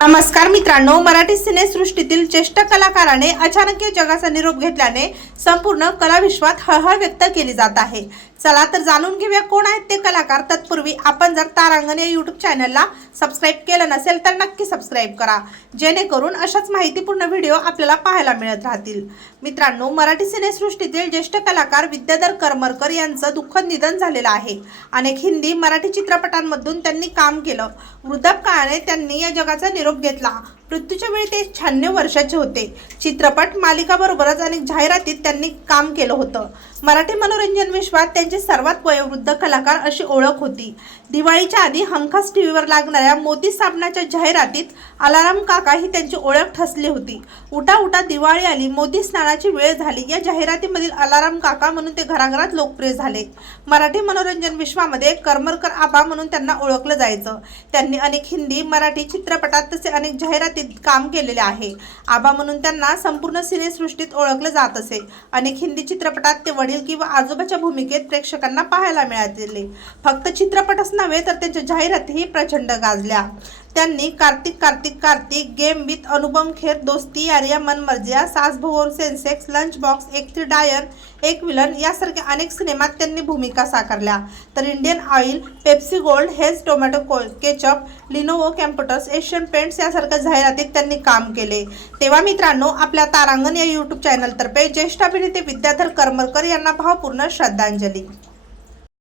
नमस्कार मित्रांनो मराठी सिनेसृष्टीतील ज्येष्ठ कलाकाराने अचानक जगाचा निरोप घेतल्याने संपूर्ण कलाविश्वात हळहळ व्यक्त केली जात आहे. चला तर जाणून घेऊया कोण आहेत ते कलाकार. तत्पूर्वी आपण जर तारांगण या यूट्यूब चॅनलला सबस्क्राईब केलं नसेल तर नक्की सबस्क्राईब करा. जेणेकरून अशाच माहितीपूर्ण व्हिडिओ आपल्याला पाहायला मिळत राहतील. मित्रांनो मराठी सिनेसृष्टीतील ज्येष्ठ कलाकार विद्याधर करमरकर यांचं दुःखद निधन झालेलं आहे. अनेक हिंदी मराठी चित्रपटांमधून त्यांनी काम केलं. वृद्धापकाळाने त्यांनी या जगाचा निरोप घेतला. मृत्यूच्या वेळी ते शहाण्णव वर्षाचे होते. चित्रपट मालिकाबरोबरच अनेक जाहिरातीत त्यांनी काम केलं होतं. मराठी मनोरंजन विश्वात त्यांची सर्वात वयोवृद्ध कलाकार अशी ओळख होती. दिवाळीच्या आधी हमखास टीव्हीवर लागणाऱ्या मोती साबणाच्या जाहिरातीत अलाराम काका ही त्यांची ओळख ठसली होती. उठा उठा दिवाळी आली मोदी स्नानाची वेळ झाली. या जाहिरातीमधील अलाराम काका म्हणून ते घराघरात लोकप्रिय झाले. मराठी मनोरंजन विश्वामध्ये करमरकर आबा म्हणून त्यांना ओळखलं जायचं. त्यांनी अनेक हिंदी मराठी चित्रपटात तसे अनेक जाहिराती जाहिरातीत काम केलेले आहे. आबा म्हणून त्यांना संपूर्ण सिनेसृष्टीत ओळखलं जात असे. अनेक हिंदी चित्रपटात ते वडील किंवा आजोबाच्या भूमिकेत प्रेक्षकांना पाहायला मिळाले. फक्त चित्रपटच नव्हे तर त्यांच्या जाहिरातीही प्रचंड गाजल्या. त्यांनी Kartik Kartik Kartik game with Anupam Kher Dosti Aarya Manmarziyaan Saas Bhor Sensex lunch box Ek Thi Daayan Ek villain यासारख्या अनेक सिनेमात त्यांनी भूमिका साकारल्या. तर Indian Oil Pepsi gold Heinz tomato को ketchup Lenovo computers Asian Paints यासारख्या जाहिरातीत त्यांनी काम केले. तेव्हा मित्रांनो आपल्या तारांगण या यूट्यूब चॅनलतर्फे ज्येष्ठ अभिनेते विद्याधर करमरकर यांना भावपूर्ण श्रद्धांजली.